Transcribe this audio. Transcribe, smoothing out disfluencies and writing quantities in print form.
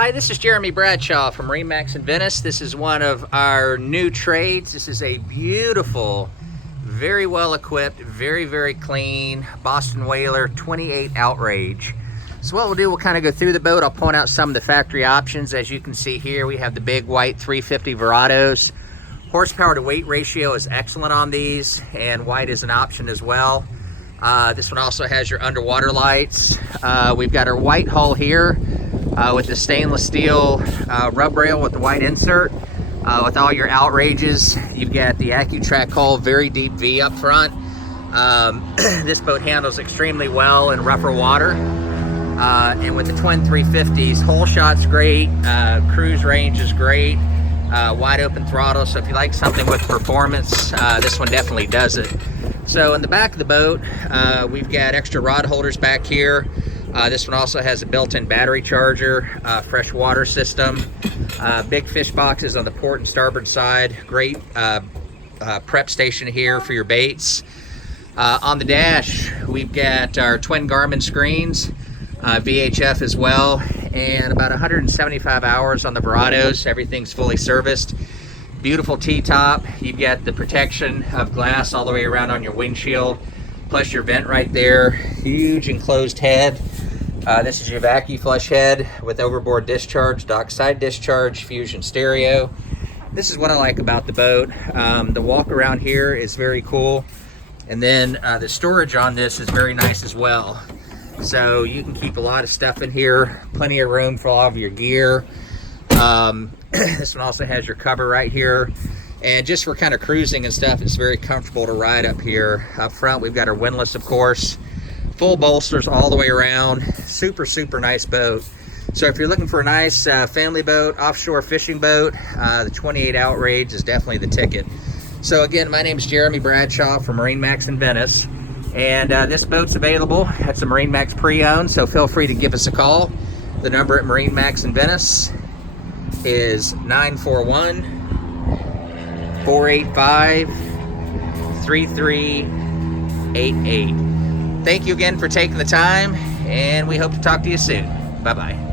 Hi, this is Jeremy Bradshaw from MarineMax Venice. This is one of our new trades. This is a beautiful, very well equipped, very clean Boston Whaler 28 Outrage. So what we'll do, we'll kind of go through the boat. I'll point out some of the factory options. As you can see here, we have the big white 350 Verados. Horsepower to weight ratio is excellent on these, and white is an option as well. This one also has your underwater lights. We've got our white hull here with the stainless steel rub rail with the white insert. With all your Outrages, you've got the AccuTrack hull, very deep V up front. This boat handles extremely well in rougher water. And with the twin 350s, hole shot's great, cruise range is great, wide open throttle. So if you like something with performance, this one definitely does it. So in the back of the boat, we've got extra rod holders back here. This one also has a built-in battery charger, fresh water system, big fish boxes on the port and starboard side, great prep station here for your baits. On the dash, we've got our twin Garmin screens, VHF as well, and about 175 hours on the Verados. Everything's fully serviced. Beautiful T-top. You've got the protection of glass all the way around on your windshield, plus your vent right there. Huge enclosed head. This is your vacuum flush head with overboard discharge, dockside discharge, fusion stereo. This is what I like about the boat. The walk around here is very cool, and then the storage on this is very nice as well. So you can keep a lot of stuff in here, plenty of room for all of your gear. This one also has your cover right here, and just for kind of cruising and stuff, it's very comfortable to ride up here. Up front, we've got our windlass, of course, full bolsters all the way around. Super nice boat. So if you're looking for a nice family boat, offshore fishing boat, the 28 Outrage is definitely the ticket. So again, my name is Jeremy Bradshaw from MarineMax in Venice, and this boat's available. It's a MarineMax pre-owned, so feel free to give us a call. The number at MarineMax in Venice is 941-485-3388. Thank you again for taking the time, and we hope to talk to you soon. Bye-bye.